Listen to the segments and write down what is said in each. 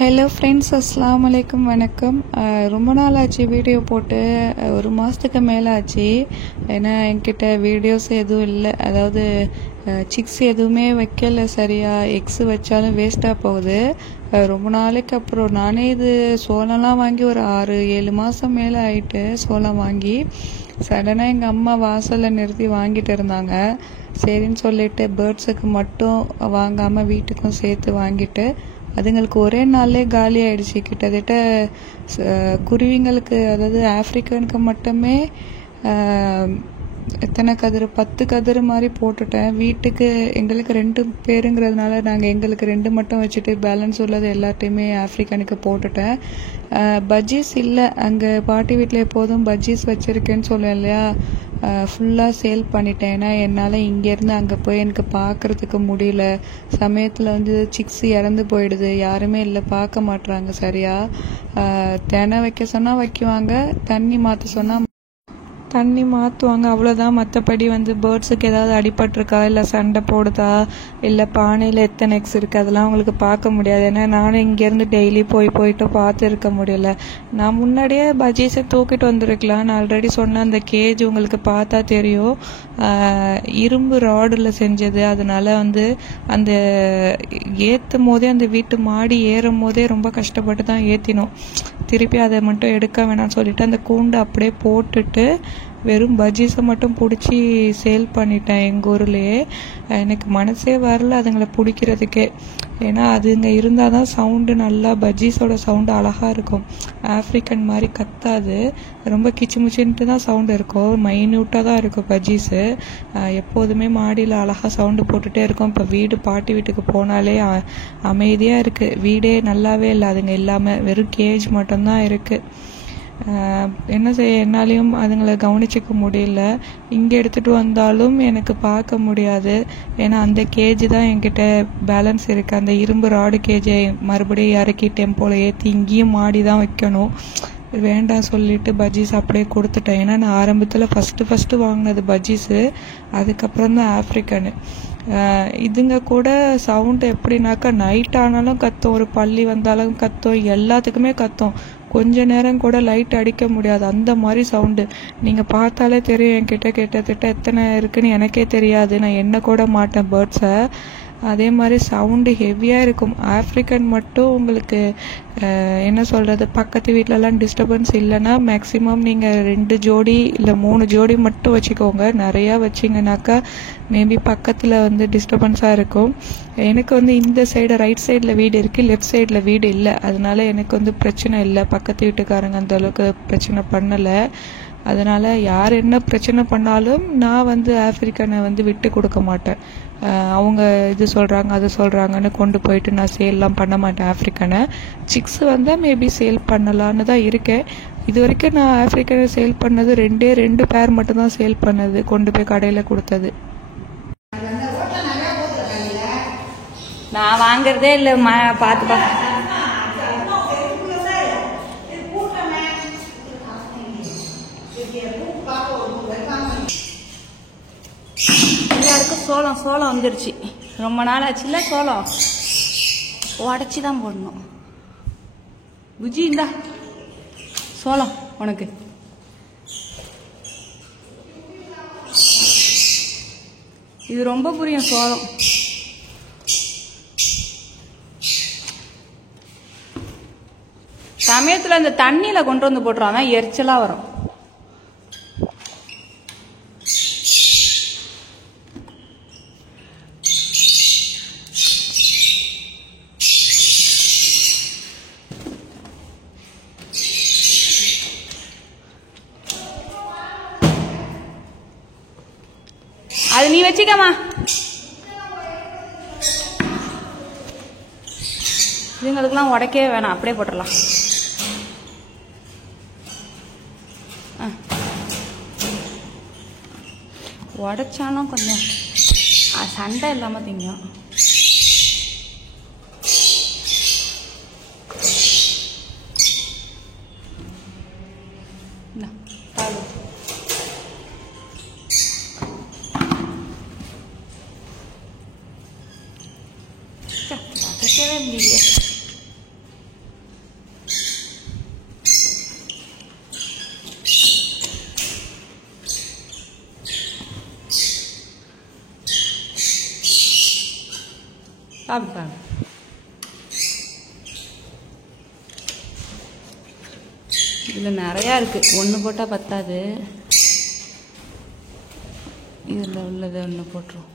Hello friends, அஸ்ஸலாமு அலைக்கும். வணக்கம். ரொம்ப நாள் ஆச்சு வீடியோ போட்டு, ஒரு மாதத்துக்கு மேலே ஆச்சு. ஏன்னா என்கிட்ட வீடியோஸ் எதுவும் இல்லை, அதாவது சிக்ஸ் எதுவுமே வைக்கல. சரியாக எக்ஸு வச்சாலும் வேஸ்ட்டாக போகுது. ரொம்ப நாளைக்கு அப்புறம் நானே இது சோளம்லாம் வாங்கி ஒரு 6-7 மாதம் மேலே ஆயிட்டு. சோளம் வாங்கி சடனாக எங்கள் அம்மா வாசலில் நிறுத்தி வாங்கிட்டு இருந்தாங்க. சரின்னு சொல்லிட்டு பேர்ட்ஸுக்கு மட்டும் வாங்காமல் வீட்டுக்கும் சேர்த்து வாங்கிட்டு அதுங்களுக்கு ஒரே நாள்லே காலி ஆயிடுச்சு. கிட்டத்தட்ட குருவிங்களுக்கு, அதாவது ஆஃப்ரிக்கனுக்கு மட்டுமே எத்தனை கதிர், 10 கதிர் மாதிரி போட்டுட்டேன். வீட்டுக்கு எங்களுக்கு 2 பேருங்கிறதுனால நாங்கள் எங்களுக்கு 2 மட்டும் வச்சுட்டு பேலன்ஸ் உள்ளது எல்லாத்தையுமே ஆஃப்ரிக்கனுக்கு போட்டுட்டேன். பஜ்ஜீஸ் இல்லை, அங்கே பாட்டி வீட்டில் எப்போதும் பஜ்ஜீஸ் வச்சுருக்கேன்னு சொல்லுவேன் இல்லையா, ஃபுல்லாக சேல் பண்ணிட்டேன். ஏன்னா என்னால் இங்கேருந்து அங்கே போய் எனக்கு பார்க்குறதுக்கு முடியல. சமயத்தில் சிக்ஸ் இறந்து போயிடுது, யாருமே இல்லை, பார்க்க மாட்டுறாங்க சரியாக. தினை வைக்க சொன்னால் வைக்குவாங்க, தண்ணி மாற்ற சொன்னால் தண்ணி மாற்றுவாங்க, அவ்வளோதான். மற்றபடி பேர்ட்ஸுக்கு ஏதாவது அடிபட்டிருக்கா, இல்லை சண்டை போடுதா, இல்லை பானையில் எத்தனை எக்ஸ் இருக்குது, அதெல்லாம் அவங்களுக்கு பார்க்க முடியாது. ஏன்னா நானும் இங்கேருந்து டெய்லி போயிட்டு பார்த்து இருக்க முடியல. நான் முன்னாடியே பஜ்ஜீஸை தூக்கிட்டு வந்திருக்கலாம். நான் ஆல்ரெடி சொன்ன அந்த கேஜ் உங்களுக்கு பார்த்தா தெரியும், இரும்பு ராடில் செஞ்சது. அதனால அந்த ஏற்றும் போதே, அந்த வீட்டு மாடி ஏறும் போதே ரொம்ப கஷ்டப்பட்டு தான் ஏற்றினோம். திருப்பி அதை மட்டும் எடுக்க வேணாம்னு சொல்லிட்டு அந்த கூண்டை அப்படியே போட்டுட்டு வெறும் பஜ்ஜீஸை மட்டும் பிடிச்சி சேல் பண்ணிட்டேன் எங்கள் ஊர்லேயே. எனக்கு மனசே வரல அதுங்களை பிடிக்கிறதுக்கே. ஏன்னா அதுங்க இருந்தால் தான் சவுண்டு, நல்லா பஜ்ஜீஸோட சவுண்டு அழகாக இருக்கும். ஆஃப்ரிக்கன் மாதிரி கத்தாது, ரொம்ப கிச்சுமுச்சின்ட்டு தான் சவுண்டு இருக்கும், மைன்யூட்டாக தான் இருக்கும் பஜ்ஜீஸு. எப்போதுமே மாடியில் அழகாக சவுண்டு போட்டுகிட்டே இருக்கும். இப்போ பாட்டி வீட்டுக்கு போனாலே அமைதியாக இருக்குது, வீடே நல்லாவே இல்லை. அதுங்க இல்லாமல் வெறும் கேஜ் மட்டும்தான் இருக்குது. என்ன செய்ய, என்னாலையும் அதுங்களை கவனிச்சிக்க முடியல. இங்கே எடுத்துகிட்டு வந்தாலும் எனக்கு பார்க்க முடியாது. ஏன்னா அந்த கேஜ் தான் என்கிட்ட பேலன்ஸ் இருக்குது. அந்த இரும்பு ராடு கேஜை மறுபடியும் இறக்கி டெம்போவில் ஏற்றி இங்கேயும் மாடி தான் வைக்கணும். வேண்டாம் சொல்லிட்டு பஜ்ஜீஸ் அப்படியே கொடுத்துட்டேன். ஏன்னா நான் ஆரம்பத்தில் ஃபஸ்ட்டு வாங்கினது பஜ்ஜீஸு, அதுக்கப்புறம் தான் ஆஃப்ரிக்கனு. இதுங்க கூட சவுண்டு எப்படின்னாக்கா, நைட் ஆனாலும் கத்தும், ஒரு பள்ளி வந்தாலும் கத்தும், எல்லாத்துக்குமே கத்தும். கொஞ்ச நேரம் கூட லைட் அடிக்க முடியாது, அந்த மாதிரி சவுண்டு. நீங்கள் பார்த்தாலே தெரியும் என்கிட்ட கிட்டத்தட்ட எத்தனை இருக்குன்னு எனக்கே தெரியாது. நான் எண்ண கூட மாட்டேன் பேர்ட்ஸை. அதே மாதிரி சவுண்டு ஹெவியாக இருக்கும். ஆஃப்ரிக்கன் மட்டும் உங்களுக்கு என்ன சொல்கிறது, பக்கத்து வீட்டிலலாம் டிஸ்டர்பன்ஸ் இல்லைன்னா மேக்ஸிமம் நீங்கள் 2 ஜோடி இல்லை 3 ஜோடி மட்டும் வச்சுக்கோங்க. நிறையா வச்சிங்கனாக்கா மேபி பக்கத்தில் டிஸ்டர்பன்ஸாக இருக்கும். எனக்கு இந்த சைடு ரைட் சைடில் வீடு இருக்குது, லெஃப்ட் சைடில் வீடு இல்லை. அதனால எனக்கு பிரச்சனை இல்லை. பக்கத்து வீட்டுக்காரங்க அந்தளவுக்கு பிரச்சனை பண்ணலை. அதனால் யார் என்ன பிரச்சனை பண்ணாலும் நான் ஆஃப்ரிக்கனை விட்டு கொடுக்க மாட்டேன். அவங்க இது சொல்கிறாங்க அது சொல்கிறாங்கன்னு கொண்டு போயிட்டு நான் சேல்லாம் பண்ண மாட்டேன் ஆஃப்ரிக்கனை. சிக்ஸ் வந்தால் மேபி சேல் பண்ணலான்னு தான் இருக்கேன். இது வரைக்கும் நான் ஆஃப்ரிக்கனை சேல் பண்ணது 2 பேர் மட்டும்தான் சேல் பண்ணது, கொண்டு போய் கடையில் கொடுத்தது. நான் வாங்குறதே இல்லை, பார்த்து எல்லாருக்கும் சோளம் வந்துருச்சு. ரொம்ப நாள் ஆச்சுல்ல, சோளம் உடச்சி தான் போடணும். புஜி இந்தா சோளம் உனக்கு. இது ரொம்ப புரியும் சோளம். சமயத்தில் இந்த தண்ணியில் கொண்டு போட்டுருவாங்க, எரிச்சலாக வரும். அது நீ வச்சுக்கமா, இதுங்களுக்கெல்லாம் உடைக்கவே வேணாம், அப்படியே போட்டுடலாம். உடைச்சாலும் கொஞ்சம் சண்டை இல்லாமல் திங்கும். வைக்கவே முடியல. சாப்பிடு. இதில் நிறையா இருக்குது, ஒன்று போட்டால் பத்தாது. இதில் உள்ளதை ஒன்று போட்டுருவோம்.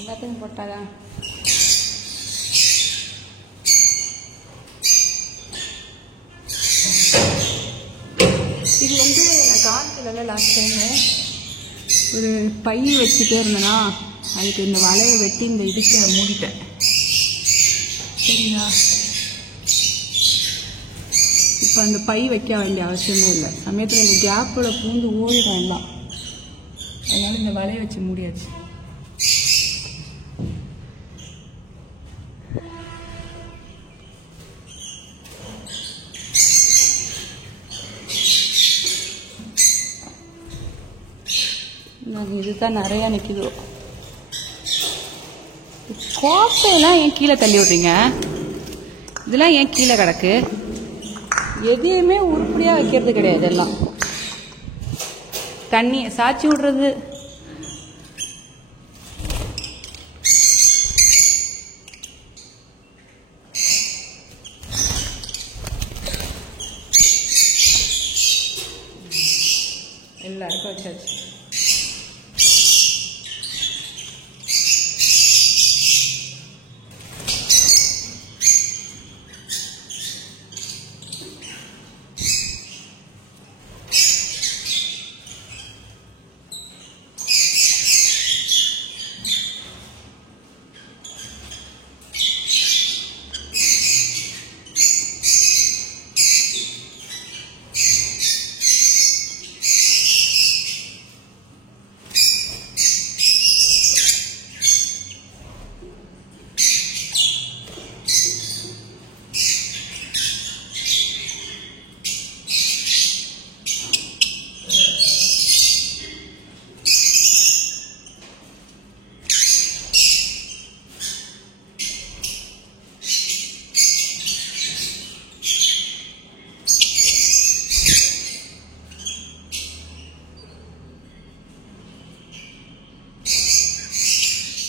எல்லாத்தையும் போட்டாங்க. இது வந்து நான் காலத்தில் லாஸ்ட் டைமு ஒரு பை வச்சுட்டே இருந்தேன்னா அதுக்கு இந்த வலையை வெட்டி இந்த இதுக்கு மூடிட்டேன். சரிங்களா? இப்போ அந்த பை வைக்க வேண்டிய அவசியமே இல்லை. சமயத்தில் இந்த கேப்போட பூந்து ஓடிடும் எல்லாம். அதனால இந்த வலையை வச்சு மூடியாச்சு. இதுதான் நிறையா நிற்கிது. கோப்பையெல்லாம் ஏன் கீழே தள்ளி விட்றீங்க? இதெல்லாம் ஏன் கீழே கிடக்கு? எதையுமே உருப்படியாக வைக்கிறது கிடையாது. எல்லாம் தண்ணி சாய்ச்சி விடுறது. எல்லாருக்கும் வச்சாச்சு.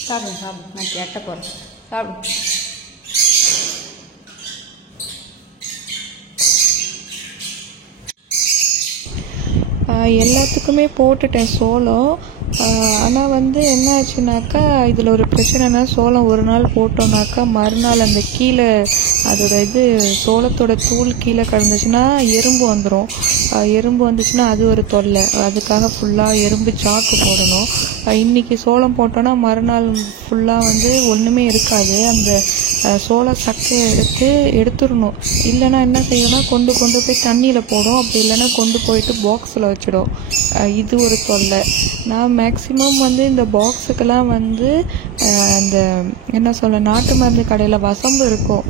சாப்பிடு சாப்பிடு, நான் கேட்ட போகிறேன். சாப்பிடு. எல்லாத்துக்குமே போட்டுட்டேன் சோளம். ஆனால் வந்து என்ன ஆச்சுனாக்கா இதில் ஒரு பிரச்சனைனா, சோளம் ஒரு நாள் போட்டோம்னாக்கா மறுநாள் அந்த கீழே அதோட இது சோளத்தோட தூள் கீழே கிடந்துச்சுன்னா எறும்பு வந்துடும். எறும்பு வந்துச்சுன்னா அது ஒரு தொல்லை. அதுக்காக ஃபுல்லாக எறும்பு சாக்கு போடணும். இன்றைக்கி சோளம் போட்டோன்னா மறுநாள் ஃபுல்லாக வந்து ஒன்றுமே இருக்காது. அந்த சோள சக்கையை எடுத்துடணும். இல்லைன்னா என்ன செய்யணும்னா கொண்டு போய் தண்ணியில் போடும். அப்படி இல்லைன்னா கொண்டு போயிட்டு பாக்ஸில் வச்சிடும். இது ஒரு தொல்லை. நான் மேக்ஸிமம் வந்து இந்த பாக்ஸுக்கெல்லாம் வந்து அந்த என்ன சொல்ல, நாட்டு மருந்து கடையில் வசம்பு இருக்கும்,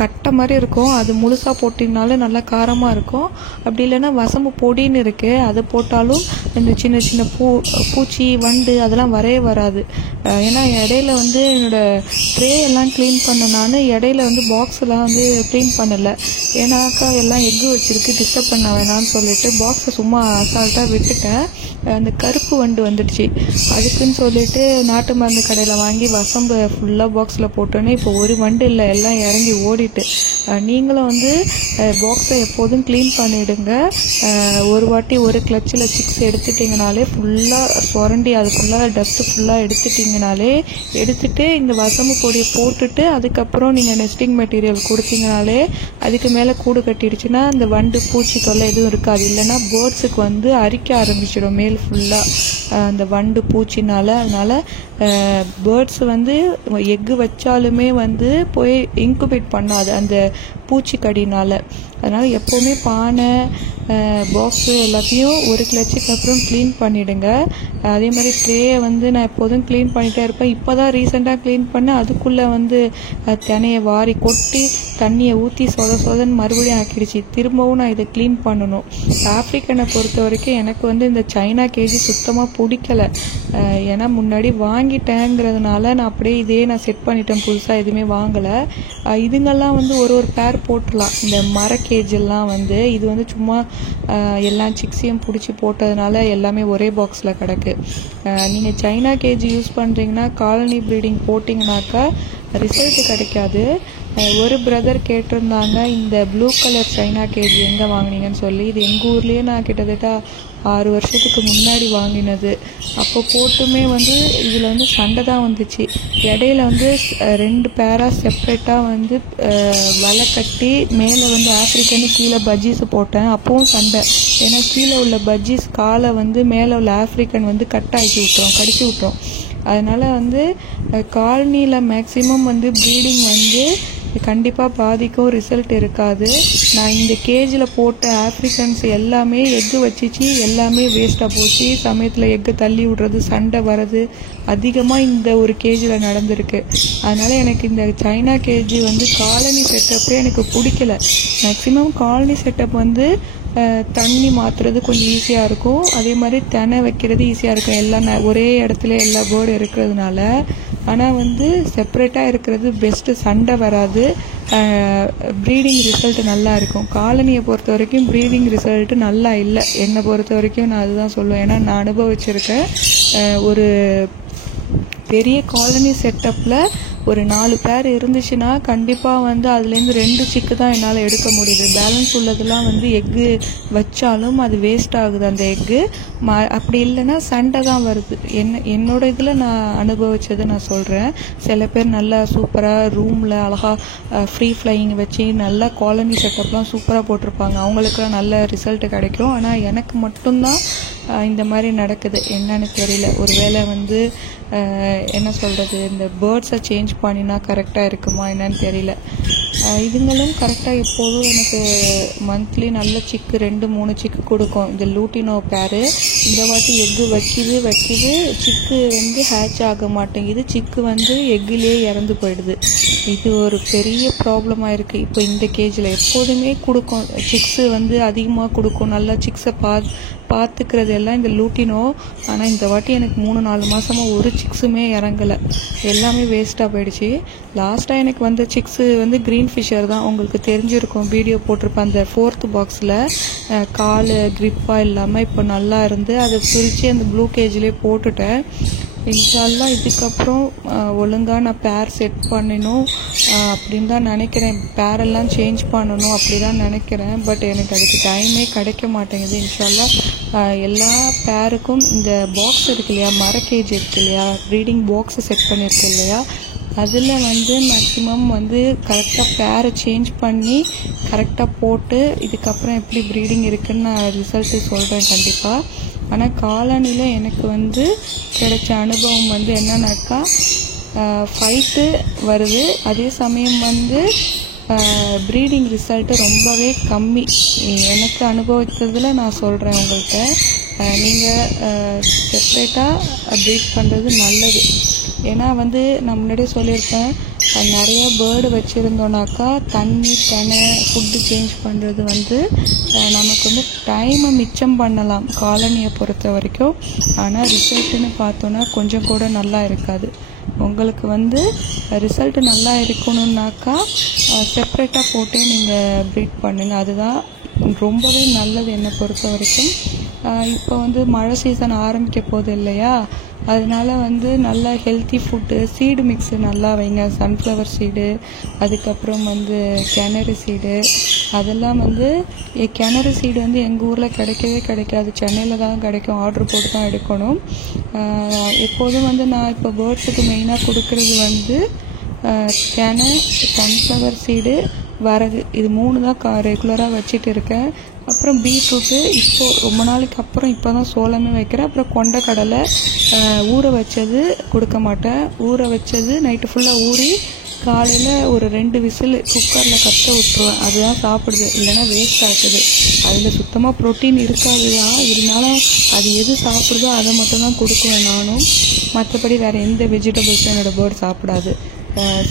கட்டை மாதிரி இருக்கும். அது முழுசாக போட்டிங்கனாலும் நல்லா காரமாக இருக்கும். அப்படி இல்லைன்னா வசம்பு பொடின்னு இருக்குது, அது போட்டாலும் இந்த சின்ன சின்ன பூச்சி வண்டு அதெல்லாம் வரவே வராது. ஏன்னா இடையில வந்து என்னோடய ட்ரே எல்லாம் க்ளீன் பண்ண நான் இடையில வந்து பாக்ஸெல்லாம் வந்து க்ளீன் பண்ணலை. ஏன்னாக்கா எல்லாம் எக்கு வச்சுருக்கு, டிஸ்டர்ப் பண்ண வேணான்னு சொல்லிட்டு பாக்ஸை சும்மா அசால்ட்டாக விட்டுட்டேன். அந்த கருப்பு வண்டு வந்துடுச்சு. அதுக்குன்னு சொல்லிட்டு நாட்டு மருந்து கடையில் வாங்கி வசம்பு ஃபுல்லாக பாக்ஸில் போட்டோன்னே இப்போ ஒரு வண்டு இல்லை, எல்லாம் இறங்கி ஓடிட்டு. நீங்களும் வந்து பாக்ஸை எப்போதும் க்ளீன் பண்ணிவிடுங்க. ஒரு வாட்டி ஒரு கிளச்சில் சிக்ஸ் எடுத்துட்டிங்கனாலே ஃபுல்லாக சுரண்டி அது ஃபுல்லாக டஸ்ட்டு ஃபுல்லாக எடுத்துட்டு இந்த வசம்பு பொடியை போட்டுட்டு அதுக்கப்புறம் நீங்கள் நெஸ்டிங் மெட்டீரியல் கொடுத்தீங்கனாலே அதுக்கு மேலே கூடு கட்டிடுச்சுன்னா அந்த வண்டு பூச்சி தொல்லை எதுவும் இருக்காது. இல்லைன்னா பேர்ட்ஸுக்கு வந்து அரிக்க ஆரம்பிச்சிடும் மேல் ஃபுல்லாக. அந்த வண்டு பூச்சினால. அதனால் பேர்ட்ஸ் வந்து எக்கு வச்சாலுமே வந்து போய் இன்குபேட் பண்ணாது அந்த பூச்சிக்கடினால். அதனால் எப்போவுமே பானை பாக்ஸு எல்லாத்தையும் ஒரு கிளச்சுக்கு அப்புறம் க்ளீன் பண்ணிவிடுங்க. அதே மாதிரி ட்ரேயை வந்து நான் எப்போதும் க்ளீன் பண்ணிகிட்டே இருப்பேன். இப்போ தான் ரீசெண்டாக க்ளீன் பண்ணேன். அதுக்குள்ளே வந்து தினையை வாரி கொட்டி தண்ணியை ஊற்றி சொதன்னு மறுபடியும் ஆக்கிடுச்சு. திரும்பவும் நான் இதை க்ளீன் பண்ணணும். ஆப்ரிக்கனை பொறுத்த வரைக்கும் எனக்கு வந்து இந்த சைனா கேஜி சுத்தமாக பிடிக்கலை. ஏன்னா முன்னாடி வாங்கிட்டேங்கிறதுனால நான் அப்படியே இதே நான் செட் பண்ணிட்டேன், புதுசாக எதுவுமே வாங்கலை. இதுங்கெல்லாம் வந்து ஒரு பேர் போட்டுடலாம். இந்த மர கேஜெல்லாம் வந்து இது வந்து சும்மா எல்லா சிக்ஸையும் பிடிச்சி போட்டதுனால எல்லாமே ஒரே பாக்ஸில் கிடக்கு. நீங்கள் சைனா கேஜி யூஸ் பண்ணுறீங்கன்னா காலனி ப்ரீடிங் போட்டிங்கனாக்கா ரிசல்ட் கிடைக்காது. ஒரு பிரதர் கேட்டிருந்தாங்க இந்த ப்ளூ கலர் சைனா கேஜி எங்கே வாங்கினீங்கன்னு சொல்லி. இது எங்கள் ஊர்லேயே நான் கிட்டத்தட்ட 6 வருஷத்துக்கு முன்னாடி வாங்கினது. அப்போ போட்டுமே வந்து இதில் வந்து சண்டை தான் வந்துச்சு. இடையில வந்து 2 பேராக செப்ரேட்டாக வந்து வலை கட்டி மேலே வந்து ஆப்ரிக்கன்னு கீழே பஜ்ஜீஸ் போட்டேன். அப்போவும் சண்டை. ஏன்னா கீழே உள்ள பஜ்ஜீஸ் காலை வந்து மேலே உள்ள ஆப்ரிக்கன் வந்து கடிச்சு விட்டோம். அதனால் வந்து காலனியில் மேக்ஸிமம் வந்து ப்ரீடிங் வந்து கண்டிப்பாக பாதிக்கும், ரிசல்ட் இருக்காது. நான் இந்த கேஜில் போட்ட ஆப்ரிக்கன்ஸ் எல்லாமே எக்கு வச்சிச்சு, எல்லாமே வேஸ்ட்டாக போச்சு. சமயத்தில் எக்கு தள்ளி விடுறது, சண்டை வர்றது அதிகமாக இந்த ஒரு கேஜில் நடந்திருக்கு. அதனால் எனக்கு இந்த சைனா கேஜி வந்து காலனி செட்டப்பே எனக்கு பிடிக்கல. மேக்ஸிமம் காலனி செட்டப் வந்து தண்ணி மாற்றுறது கொஞ்சம் ஈஸியாக இருக்கும். அதே மாதிரி தினை வைக்கிறது ஈஸியாக இருக்கும், எல்லாம் ஒரே இடத்துல எல்லா பேர்டும் இருக்கிறதுனால. ஆனால் வந்து செப்ரேட்டாக இருக்கிறது பெஸ்ட்டு, சண்டை வராது, ப்ரீடிங் ரிசல்ட் நல்லா இருக்கும். காலனியை பொறுத்த வரைக்கும் ப்ரீடிங் ரிசல்ட்டு நல்லா இல்லை என்னை பொறுத்த வரைக்கும். நான் அதுதான் சொல்லுவேன். ஏன்னா நான் அனுபவிச்சிருக்கேன். ஒரு பெரிய காலனி செட்டப்பில் ஒரு 4 பேர் இருந்துச்சுன்னா கண்டிப்பாக வந்து அதுலேருந்து 2 சிக்கு தான் என்னால் எடுக்க முடியுது. பேலன்ஸ் உள்ளதெல்லாம் வந்து எக்கு வச்சாலும் அது வேஸ்ட் ஆகுது அந்த எக்கு. அப்படி இல்லைன்னா சண்டை தான் வருது. என்னோட இதில் நான் அனுபவித்ததை நான் சொல்கிறேன். சில பேர் நல்லா சூப்பராக ரூமில் அழகாக ஃப்ரீ ஃப்ளையிங் வச்சு நல்லா காலனி செட்டப்லாம் சூப்பராக போட்டிருப்பாங்க. அவங்களுக்குலாம் நல்ல ரிசல்ட் கிடைக்கும். ஆனால் எனக்கு மட்டும்தான் இந்த மாதிரி நடக்குது. என்னன்னு தெரியல. ஒருவேளை வந்து என்ன சொல்கிறது, இந்த பேர்ட்ஸை சேஞ்ச் பண்ணினா கரெக்டாக இருக்குமா என்னன்னு தெரியல. இதுங்களும் கரெக்டாக எப்போதும் எனக்கு மந்த்லி நல்ல சிக்கு 2-3 சிக்கு கொடுக்கும். இந்த லூட்டினோ பேரு இந்த வாட்டி எக்கு வைக்கிது, சிக்கு வந்து ஹேட்ச் ஆக மாட்டேங்குது. சிக்கு வந்து எக்குலேயே இறந்து போயிடுது. இது ஒரு பெரிய ப்ராப்ளமாக இருக்குது. இப்போ இந்த கேஜில் எப்போதுமே கொடுக்கும், சிக்ஸு வந்து அதிகமாக கொடுக்கும், நல்லா சிக்ஸை பார்த்துக்கிறது எல்லாம் இந்த லூட்டினோ. ஆனால் இந்த வாட்டி எனக்கு 3-4 மாதமாக ஒரு சிக்ஸுமே இறங்கலை, எல்லாமே வேஸ்ட்டாக போயிடுச்சு. லாஸ்ட்டாக எனக்கு வந்த சிக்ஸு வந்து க்ரீன் ஃபிஷர் தான். உங்களுக்கு தெரிஞ்சிருக்கும், வீடியோ போட்டிருப்பேன். அந்த 4th பாக்ஸில் கால் க்ரிப்பாக இல்லாமல் இப்போ நல்லா இருந்து அதை பிரித்து அந்த ப்ளூ கேஜ்லேயே போட்டுட்டேன். இன்ஷால்லா இதுக்கப்புறம் ஒழுங்காக நான் பேர் செட் பண்ணணும் அப்படின்னு தான் நினைக்கிறேன். பேரெல்லாம் சேஞ்ச் பண்ணணும் அப்படி தான் நினைக்கிறேன். பட் எனக்கு அதுக்கு டைமே கிடைக்க மாட்டேங்குது. இன்ஷால்லா எல்லா பேருக்கும் இந்த பாக்ஸ் இருக்கு இல்லையா, மர கேஜ் இருக்கு இல்லையா, ப்ரீடிங் பாக்ஸை செட் பண்ணியிருக்கு இல்லையா, அதில் வந்து மேக்ஸிமம் வந்து கரெக்டாக பேரை சேஞ்ச் பண்ணி கரெக்டாக போட்டு இதுக்கப்புறம் எப்படி ப்ரீடிங் இருக்குதுன்னு நான் ரிசல்ட்டு சொல்கிறேன் கண்டிப்பாக. ஆனால் காலனியில் எனக்கு வந்து கிடைச்ச அனுபவம் வந்து என்னன்னாக்கா ஃபைட்டு வருது, அதே சமயம் வந்து ப்ரீடிங் ரிசல்ட்டு ரொம்பவே கம்மி. எனக்கு அனுபவித்ததில் நான் சொல்கிறேன் உங்கள்கிட்ட. நீங்கள் செப்ரேட்டாக ப்ரீட் பண்ணுறது நல்லது. ஏன்னா வந்து நான் முன்னாடியே சொல்லியிருக்கேன், நிறையா பேர்டு வச்சுருந்தோன்னாக்கா தண்ணி ஃபுட்டு சேஞ்ச் பண்ணுறது வந்து நமக்கு வந்து டைமை மிச்சம் பண்ணலாம் காலனியை பொறுத்த வரைக்கும். ஆனால் ரிசல்ட்டுன்னு பார்த்தோன்னா கொஞ்சம் கூட நல்லா இருக்காது. உங்களுக்கு வந்து ரிசல்ட்டு நல்லா இருக்கணுன்னாக்கா செப்ரேட்டாக போட்டு நீங்கள் ப்ரீட் பண்ணுங்கள், அதுதான் ரொம்பவே நல்லது என்னை பொறுத்த வரைக்கும். இப்போ வந்து மழை சீசன் ஆரம்பிக்க போகுது இல்லையா, அதனால வந்து நல்லா ஹெல்த்தி ஃபுட்டு, சீடு மிக்ஸு நல்லா வைங்க. சன்ஃப்ளவர் சீடு, அதுக்கப்புறம் வந்து கிணறு சீடு, அதெல்லாம் வந்து கிணறு சீடு வந்து எங்கள் ஊரில் கிடைக்கவே கிடைக்காது, சென்னையில் தான் கிடைக்கும். ஆர்டர் போட்டு தான் எடுக்கணும். எப்போதும் வந்து நான் இப்போ பேர்ட்ஸுக்கு மெயினாக கொடுக்கறது வந்து சன்ஃப்ளவர் சீடு, வரகு, இது 3 தான் ரெகுலராக வச்சுட்டு இருக்கேன். அப்புறம் பீட்ரூட்டு இப்போது ரொம்ப நாளைக்கு அப்புறம் இப்போ தான் சோளமே வைக்கிறேன். அப்புறம் கொண்டைக்கடலை ஊற வச்சது கொடுக்க மாட்டேன். ஊற வச்சது நைட்டு ஃபுல்லாக ஊறி காலையில் ஒரு 2 விசில் குக்கரில் கத்த விட்ருவேன். அதுதான் சாப்பிடுது, இல்லைன்னா வேஸ்ட் ஆகுது. அதில் சுத்தமாக ப்ரோட்டீன் இருக்காது தான், இருந்தாலும் அது எது சாப்பிடுதோ அதை மட்டும் தான் கொடுக்குவேன் நானும். மற்றபடி வேறு எந்த வெஜிடபிள்ஸும் என்னோடய பேர்ட் சாப்பிடாது.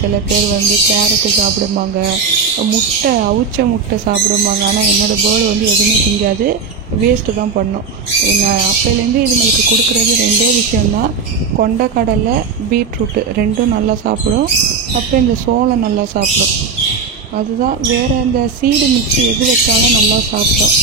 சில பேர் வந்து கேரட்டு சாப்பிடுவாங்க, முட்டை அவிச்ச முட்டை சாப்பிடுவாங்க. ஆனால் என்னோடய பேர்டு வந்து எதுவுமே திங்காது, வேஸ்ட்டு தான் பண்ணும். நான் அப்போலேருந்து இதுங்களுக்கு கொடுக்குறது 2 விஷயந்தான், கொண்டைக்கடலை பீட்ரூட்டு 2ம் நல்லா சாப்பிடும். அப்புறம் இந்த சோளம் நல்லா சாப்பிடும். அதுதான், வேறு இந்த சீடு மிக்ஸி எது வச்சாலும் நல்லா சாப்பிடும்.